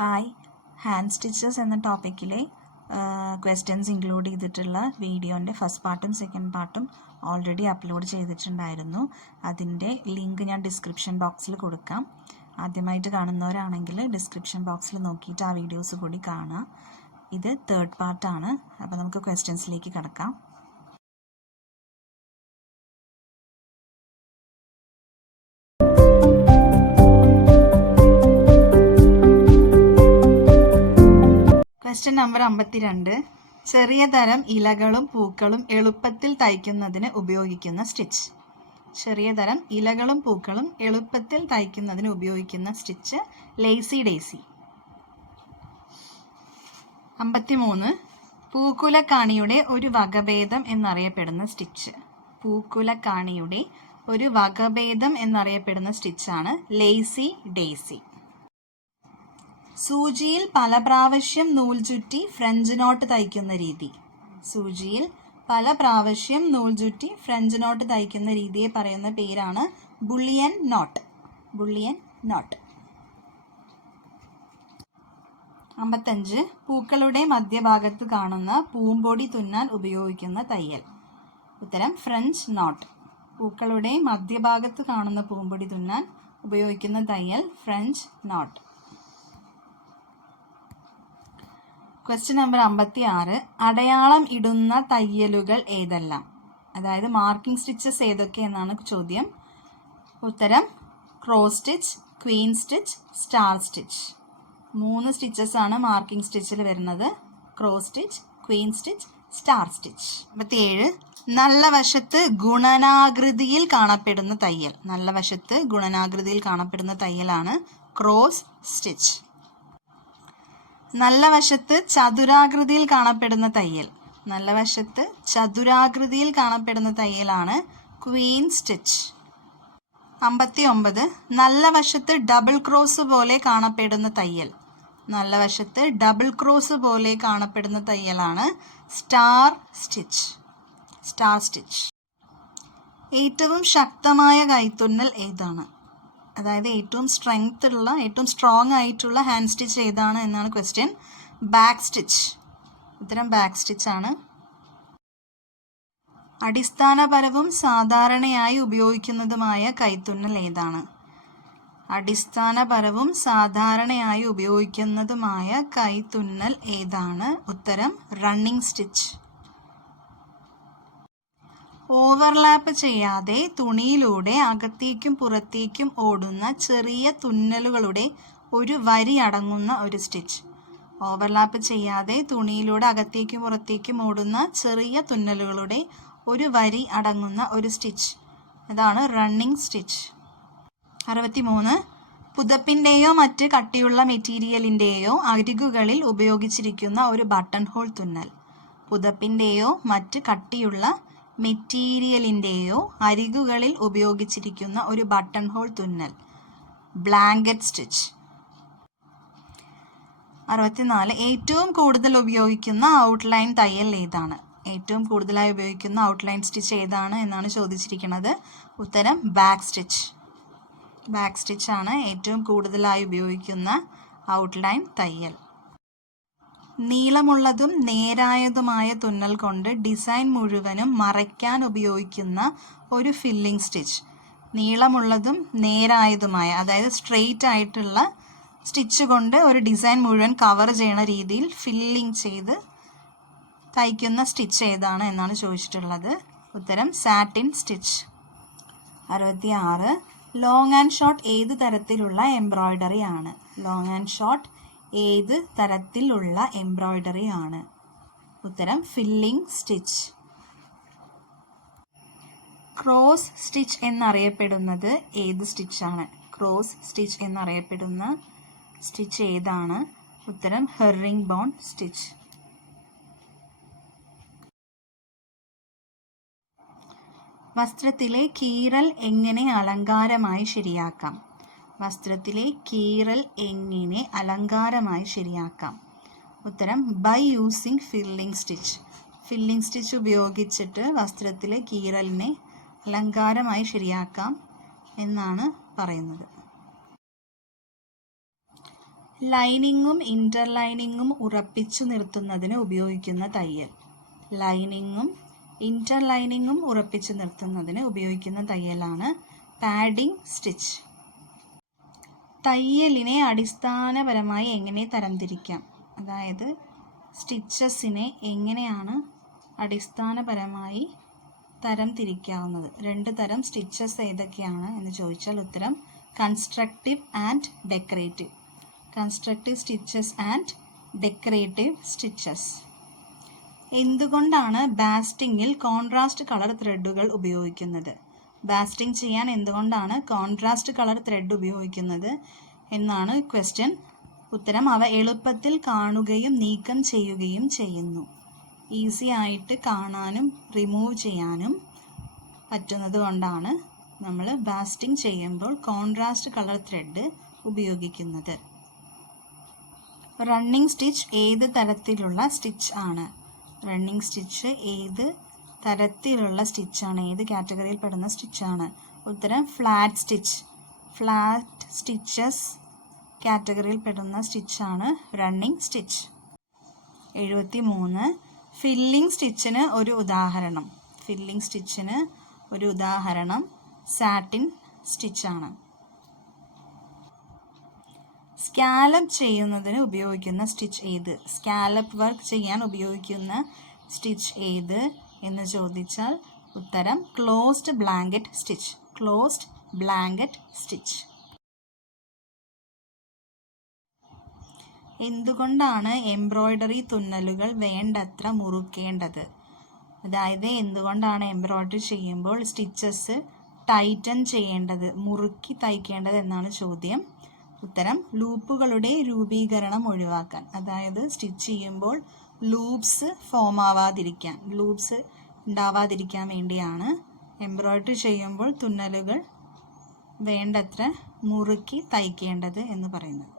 Hi, hand stitches എന്ന ടോപ്പിക്കിലെ questions include ചെയ്തിട്ടുള്ള വീഡിയോൻ്റെ ഫസ്റ്റ് പാർട്ടും സെക്കൻഡ് പാർട്ടും ഓൾറെഡി അപ്ലോഡ് ചെയ്തിട്ടുണ്ടായിരുന്നു. അതിൻ്റെ ലിങ്ക് ഞാൻ ഡിസ്ക്രിപ്ഷൻ ബോക്സിൽ കൊടുക്കാം. ആദ്യമായിട്ട് കാണുന്നവരാണെങ്കിൽ ഡിസ്ക്രിപ്ഷൻ ബോക്സിൽ നോക്കിയിട്ട് ആ വീഡിയോസ് കൂടി കാണാം. ഇത് തേർഡ് പാർട്ടാണ്. അപ്പോൾ നമുക്ക് ക്വസ്റ്റ്യൻസിലേക്ക് കടക്കാം. Question number 52. ചെറിയ തരം ഇലകളും പൂക്കളും എളുപ്പത്തിൽ തയ്ക്കുന്നതിന് ഉപയോഗിക്കുന്ന സ്റ്റിച്ച്. ചെറിയ തരം ഇലകളും പൂക്കളും എളുപ്പത്തിൽ തയ്ക്കുന്നതിന് ഉപയോഗിക്കുന്ന സ്റ്റിച്ച് ലേസി ഡേസി. 53. പൂക്കുലക്കാണിയുടെ ഒരു വകഭേദം എന്നറിയപ്പെടുന്ന സ്റ്റിച്ച്. പൂക്കുലക്കാണിയുടെ ഒരു വകഭേദം എന്നറിയപ്പെടുന്ന സ്റ്റിച്ചാണ് ലേസി ഡേസി. സൂചിയിൽ പല പ്രാവശ്യം നൂൽ ചുറ്റി ഫ്രഞ്ച് നോട്ട് തയ്ക്കുന്ന രീതി. സൂചിയിൽ പല പ്രാവശ്യം നൂൽ ചുറ്റി ഫ്രഞ്ച് നോട്ട് തയ്ക്കുന്ന രീതിയെ പറയുന്ന പേരാണ് ബുള്ളിയൻ നോട്ട്. Bullion not. 55. പൂക്കളുടെ മധ്യഭാഗത്ത് കാണുന്ന പൂമ്പൊടി തുന്നാൻ ഉപയോഗിക്കുന്ന തയ്യൽ. ഉത്തരം ഫ്രഞ്ച് നോട്ട്. പൂക്കളുടെ മധ്യഭാഗത്ത് കാണുന്ന പൂമ്പൊടി തുന്നാൻ ഉപയോഗിക്കുന്ന തയ്യൽ ഫ്രഞ്ച് നോട്ട്. Question number 56. അടയാളം ഇടുന്ന തയ്യലുകൾ ഏതെല്ലാം? അതായത് മാർക്കിംഗ് സ്റ്റിച്ചസ് ഏതൊക്കെ എന്നാണ് ചോദ്യം. ഉത്തരം cross stitch, Queen stitch, star stitch. 3 stitches ആണ് മാർക്കിംഗ് സ്റ്റിച്ചിൽ വരുന്നത്. Cross stitch, Queen stitch, star stitch. 57. നല്ല വശത്ത് ഗുണനാകൃതിയിൽ കാണപ്പെടുന്ന തയ്യൽ. നല്ല വശത്ത് ഗുണനാകൃതിയിൽ കാണപ്പെടുന്ന തയ്യലാണ് ക്രോസ് സ്റ്റിച്ച്. നല്ല വശത്ത് ചതുരാകൃതിയിൽ കാണപ്പെടുന്ന തയ്യൽ. നല്ല വശത്ത് ചതുരാകൃതിയിൽ കാണപ്പെടുന്ന തയ്യലാണ് ക്വീൻ സ്റ്റിച്ച്. 59. നല്ല വശത്ത് ഡബിൾ ക്രോസ് പോലെ കാണപ്പെടുന്ന തയ്യൽ. നല്ല വശത്ത് ഡബിൾ ക്രോസ് പോലെ കാണപ്പെടുന്ന തയ്യലാണ് സ്റ്റാർ സ്റ്റിച്ച്. Star stitch. ഏറ്റവും ശക്തമായ കൈത്തുന്നൽ ഏതാണ്? അതായത് ഏറ്റവും സ്ട്രോങ് ആയിട്ടുള്ള ഹാൻഡ് സ്റ്റിച്ച് ഏതാണ് എന്നാണ് ക്വസ്റ്റ്യൻ. Back stitch. ഉത്തരം ബാക്ക് സ്റ്റിച്ച് ആണ്. അടിസ്ഥാനപരവും സാധാരണയായി ഉപയോഗിക്കുന്നതുമായ കൈത്തുന്നൽ ഏതാണ്? അടിസ്ഥാനപരവും സാധാരണയായി ഉപയോഗിക്കുന്നതുമായ കൈത്തുന്നൽ ഏതാണ്? ഉത്തരം റണ്ണിംഗ് സ്റ്റിച്ച്. ഓവർലാപ്പ് ചെയ്യാതെ തുണിയിലൂടെ അകത്തേക്കും പുറത്തേക്കും ഓടുന്ന ചെറിയ തുന്നലുകളുടെ ഒരു വരി അടങ്ങുന്ന ഒരു സ്റ്റിച്ച്. ഓവർലാപ്പ് ചെയ്യാതെ തുണിയിലൂടെ അകത്തേക്കും പുറത്തേക്കും ഓടുന്ന ചെറിയ തുന്നലുകളുടെ ഒരു വരി അടങ്ങുന്ന ഒരു സ്റ്റിച്ച്. ഇതാണ് റണ്ണിംഗ് സ്റ്റിച്ച്. 63. പുതപ്പിൻ്റെയോ മറ്റ് കട്ടിയുള്ള മെറ്റീരിയലിൻ്റെയോ അരികുകളിൽ ഉപയോഗിച്ചിരിക്കുന്ന ഒരു ബട്ടൺ ഹോൾ തുന്നൽ. പുതപ്പിൻ്റെയോ മറ്റ് കട്ടിയുള്ള മെറ്റീരിയലിൻ്റെയോ അരികുകളിൽ ഉപയോഗിച്ചിരിക്കുന്ന ഒരു ബട്ടൺ ഹോൾ തുന്നൽ ബ്ലാങ്കറ്റ് സ്റ്റിച്ച്. 64. ഏറ്റവും കൂടുതൽ ഉപയോഗിക്കുന്ന ഔട്ട്ലൈൻ തയ്യൽ ഏതാണ്? ഏറ്റവും കൂടുതലായി ഉപയോഗിക്കുന്ന ഔട്ട്ലൈൻ സ്റ്റിച്ച് ഏതാണ് എന്നാണ് ചോദിച്ചിരിക്കുന്നത്. ഉത്തരം ബാക്ക് സ്റ്റിച്ച്. ബാക്ക് സ്റ്റിച്ച് ആണ് ഏറ്റവും കൂടുതലായി ഉപയോഗിക്കുന്ന ഔട്ട്ലൈൻ തയ്യൽ. നീളമുള്ളതും നേരായതുമായ തുന്നൽ കൊണ്ട് ഡിസൈൻ മുഴുവനും മറയ്ക്കാൻ ഉപയോഗിക്കുന്ന ഒരു ഫില്ലിംഗ് സ്റ്റിച്ച്. നീളമുള്ളതും നേരായതുമായ, അതായത് സ്ട്രെയിറ്റ് ആയിട്ടുള്ള സ്റ്റിച്ച് കൊണ്ട് ഒരു ഡിസൈൻ മുഴുവൻ കവർ ചെയ്യണ രീതിയിൽ ഫില്ലിംഗ് ചെയ്ത് തയ്ക്കുന്ന സ്റ്റിച്ച് ഏതാണ് എന്നാണ് ചോദിച്ചിട്ടുള്ളത്. ഉത്തരം satin stitch. 66. Long and short ഏത് തരത്തിലുള്ള എംബ്രോയ്ഡറി ആണ്? ലോങ് ആൻഡ് ഷോർട്ട് ഏത് തരത്തിലുള്ള എംബ്രോയ്ഡറി ആണ്? ഉത്തരം ഫില്ലിംഗ് സ്റ്റിച്ച്. ക്രോസ് സ്റ്റിച്ച് എന്നറിയപ്പെടുന്നത് ഏത് സ്റ്റിച്ചാണ്? ക്രോസ് സ്റ്റിച്ച് എന്നറിയപ്പെടുന്ന സ്റ്റിച്ച് ഏതാണ്? ഉത്തരം ഹെറിംഗ് ബോൺ സ്റ്റിച്ച്. വസ്ത്രത്തിലെ കീറൽ എങ്ങനെ അലങ്കാരമായി ശരിയാക്കാം? വസ്ത്രത്തിലെ കീറൽ എങ്ങനെ അലങ്കാരമായി ശരിയാക്കാം? ഉത്തരം by using filling stitch. Filling stitch ഉപയോഗിച്ചിട്ട് വസ്ത്രത്തിലെ കീറലിനെ അലങ്കാരമായി ശരിയാക്കാം എന്നാണ് പറയുന്നത്. ലൈനിങ്ങും ഇൻ്റർലൈനിങ്ങും ഉറപ്പിച്ചു നിർത്തുന്നതിന് ഉപയോഗിക്കുന്ന തയ്യൽ. ലൈനിങ്ങും ഇൻ്റർലൈനിങ്ങും ഉറപ്പിച്ചു നിർത്തുന്നതിന് ഉപയോഗിക്കുന്ന തയ്യലാണ് പാഡിംഗ് സ്റ്റിച്ച്. തയ്യലിനെ അടിസ്ഥാനപരമായി എങ്ങനെ തരംതിരിക്കാം? അതായത് സ്റ്റിച്ചസിനെ എങ്ങനെയാണ് അടിസ്ഥാനപരമായി തരംതിരിക്കാവുന്നത്? 2 തരം സ്റ്റിച്ചസ് ഏതൊക്കെയാണ് എന്ന് ചോദിച്ചാൽ ഉത്തരം constructive and decorative. Constructive stitches and decorative stitches. എന്തുകൊണ്ടാണ് ബാസ്റ്റിങ്ങിൽ കോൺട്രാസ്റ്റ് കളർ ത്രെഡുകൾ ഉപയോഗിക്കുന്നത്? ബാസ്റ്റിംഗ് ചെയ്യാൻ എന്തുകൊണ്ടാണ് കോൺട്രാസ്റ്റ് കളർ ത്രെഡ് ഉപയോഗിക്കുന്നത് എന്നാണ് ക്വസ്റ്റ്യൻ. ഉത്തരം അവ എളുപ്പത്തിൽ കാണുകയും നീക്കം ചെയ്യുകയും ചെയ്യുന്നു. ഈസി ആയിട്ട് കാണാനും റിമൂവ് ചെയ്യാനും പറ്റുന്നത് കൊണ്ടാണ് നമ്മൾ ബാസ്റ്റിംഗ് ചെയ്യുമ്പോൾ കോൺട്രാസ്റ്റ് കളർ ത്രെഡ് ഉപയോഗിക്കുന്നത്. റണ്ണിങ് സ്റ്റിച്ച് ഏത് തരത്തിലുള്ള സ്റ്റിച്ച് ആണ്? റണ്ണിങ് സ്റ്റിച്ച് ഏത് തരത്തിലുള്ള സ്റ്റിച്ചാണ്? ഏത് കാറ്റഗറിയിൽ പെടുന്ന സ്റ്റിച്ചാണ്? ഉത്തരം ഫ്ലാറ്റ് സ്റ്റിച്ച്. ഫ്ലാറ്റ് സ്റ്റിച്ചസ് കാറ്റഗറിയിൽ പെടുന്ന സ്റ്റിച്ചാണ് റണ്ണിങ് സ്റ്റിച്ച്. 73. ഫില്ലിംഗ് സ്റ്റിച്ചിന് ഒരു ഉദാഹരണം. ഫില്ലിംഗ് സ്റ്റിച്ചിന് ഒരു ഉദാഹരണം സാറ്റിൻ സ്റ്റിച്ചാണ്. സ്കാലപ്പ് ചെയ്യുന്നതിന് ഉപയോഗിക്കുന്ന സ്റ്റിച്ച് ഏത്? സ്കാലപ്പ് വർക്ക് ചെയ്യാൻ ഉപയോഗിക്കുന്ന സ്റ്റിച്ച് ഏത് എന്ന് ചോദിച്ചാൽ ഉത്തരം closed blanket stitch. Closed blanket stitch. എന്തുകൊണ്ടാണ് എംബ്രോയ്ഡറി തുന്നലുകൾ വേണ്ടത്ര മുറുക്കേണ്ടത്? അതായത് എന്തുകൊണ്ടാണ് എംബ്രോയ്ഡറി ചെയ്യുമ്പോൾ സ്റ്റിച്ചസ് ടൈറ്റൻ ചെയ്യേണ്ടത്, മുറുക്കി തയ്ക്കേണ്ടത് എന്നാണ് ചോദ്യം. ഉത്തരം ലൂപ്പുകളുടെ രൂപീകരണം ഒഴിവാക്കാൻ. അതായത് സ്റ്റിച്ച് ചെയ്യുമ്പോൾ ലൂപ്സ് ഫോം ആവാതിരിക്കാൻ, ലൂപ്സ് ഉണ്ടാവാതിരിക്കാൻ വേണ്ടിയാണ് എംബ്രോയ്ഡറി ചെയ്യുമ്പോൾ തുന്നലുകൾ വേണ്ടത്ര മുറുക്കി തയ്ക്കേണ്ടത് എന്ന് പറയുന്നത്.